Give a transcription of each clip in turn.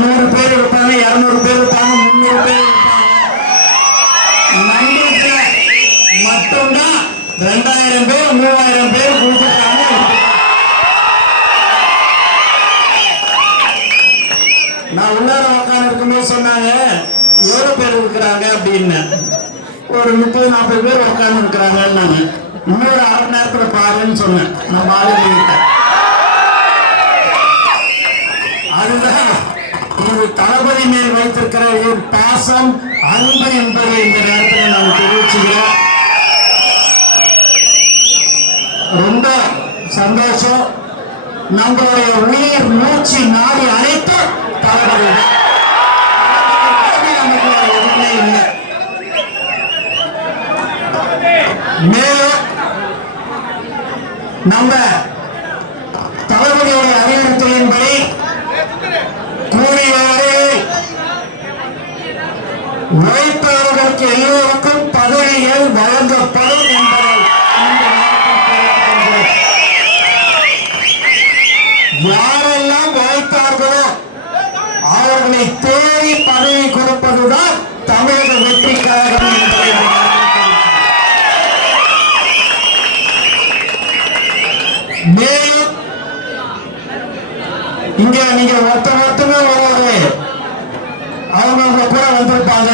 100 பேர் இருப்பாங்க, 200 பேர் இருப்பாங்க, 300 பேர் இருப்பாங்க. நம்மளுக்கு மட்டும்தான் 2000 பேர் 3000 பேர் கொடுத்துருக்காங்க. நான் உள்ளார உட்காந்து இருக்கும்போது சொன்னாங்க எவ்வளவு பேர் இருக்கிறாங்க அப்படின்னு. ஒரு 30-40 பேர் உட்காந்து இருக்கிறாங்கன்னாங்க. இன்னொரு அரை நேரத்துல பாருன்னு சொன்னேன் நம்ம ஆளுகிட்ட. அதுதான் ஒரு தளபதி மேல் வைத்திருக்கிற ஒரு பாசம், அன்பு என்பதை இந்த நேரத்தில் நான் தெரிவிச்சுக்கிறேன். ரொம்ப சந்தோஷம். நம்மளுடைய உயிர் மூச்சு நாடி அனைத்து தளபதி எதுவுமே இல்லை. மேலும் நம்ம தளபதியுடைய அறிவுறுத்தலின்படி கூறியவரை உழைப்பவர்களுக்கு எல்லோருக்கும் பதவிகள் வழங்கப்படும் என்பதை யாரெல்லாம் உழைத்தார்களோ அவர்களை தேடி பதவி கொடுப்பதுதான் தமிழக வெற்றி கழகம் என்பதை மேலும் இங்க நீங்க ஒருத்தமே அவங்க கூட வந்திருப்பாங்க.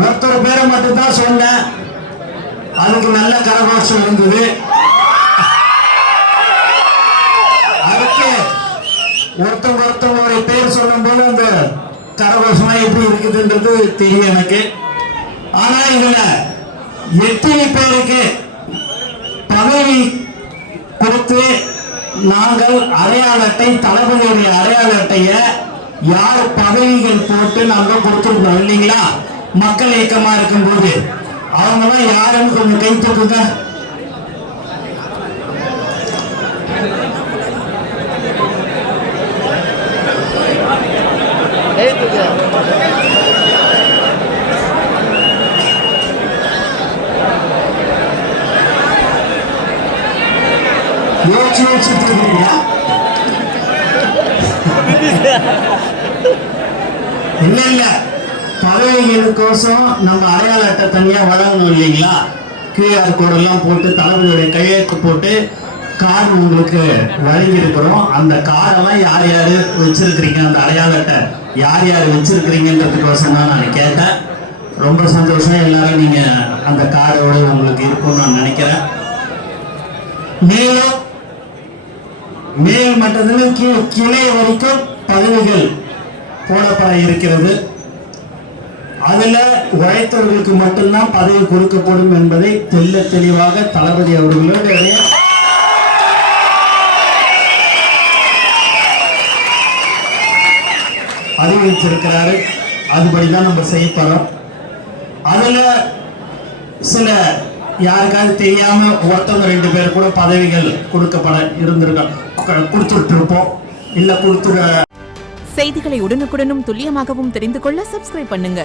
ஒருத்தர் பேரை மட்டும்தான் சொன்னேன், அதுக்கு நல்ல கரகோஷம் இருந்தது. அதுக்கு ஒருத்தவங்களுடைய பேர் சொல்லும் போது அந்த கரகோஷமா எப்படி இருக்குதுன்றது தெரியும் எனக்கு. ஆனா இதுல எத்தனை பேருக்கு பதவி கொடுத்து நாங்கள் அடையாள அட்டை, தளபதியுடைய அடையாள அட்டைய யார் பதவிகள் போட்டு நாங்கள் கொடுத்துருக்கோம் இல்லைங்களா? மக்கள் இயக்கமா இருக்கும் போது அவங்களாம் யாருன்னு கொஞ்சம் கை தூக்குங்க. இல்ல இல்ல, பதவிகளுக்கோசம் நம்ம அடையாள அட்டை தனியா வழங்கணும் இல்லைங்களா? QR கோட் எல்லாம் போட்டு தளபதியுடைய கையெழுத்து போட்டு கார்டு உங்களுக்கு வழங்கி இருக்கிறோம். அந்த கார்டெல்லாம் யார் யாரு வச்சிருக்கிறீங்க, அந்த அடையாள அட்டை யார் யார் வச்சிருக்கிறீங்கன்றதுக்கோசம் தான் நான் கேட்டேன். ரொம்ப சந்தோஷம். எல்லாரும் நீங்க அந்த கார்டோட உங்களுக்கு இருக்கும்னு நான் நினைக்கிறேன். மேலும் மேல் மட்டத்தில் கிளை வரைக்கும் பதவிகள் போடப்பட இருக்கிறது. அதுல உழைத்தவர்களுக்கு மட்டும்தான் பதவி கொடுக்கப்படும் என்பதை தெல்ல தெளிவாக தளபதி அவர்களுடைய அறிவித்திருக்கிறாரு. அதுபடிதான் நம்ம செய்யப்படுறோம். அதுல சில யாருக்காவது தெரியாம ஒருத்தவங்க 2 பேர் கூட பதவிகள் கொடுக்கப்பட கொடுத்துட்டு இருப்போம். இல்ல கொடுத்துட செய்திகளை உடனுக்குடனும் துல்லியமாகவும் தெரிந்து கொள்ள சப்ஸ்கிரைப் பண்ணுங்க.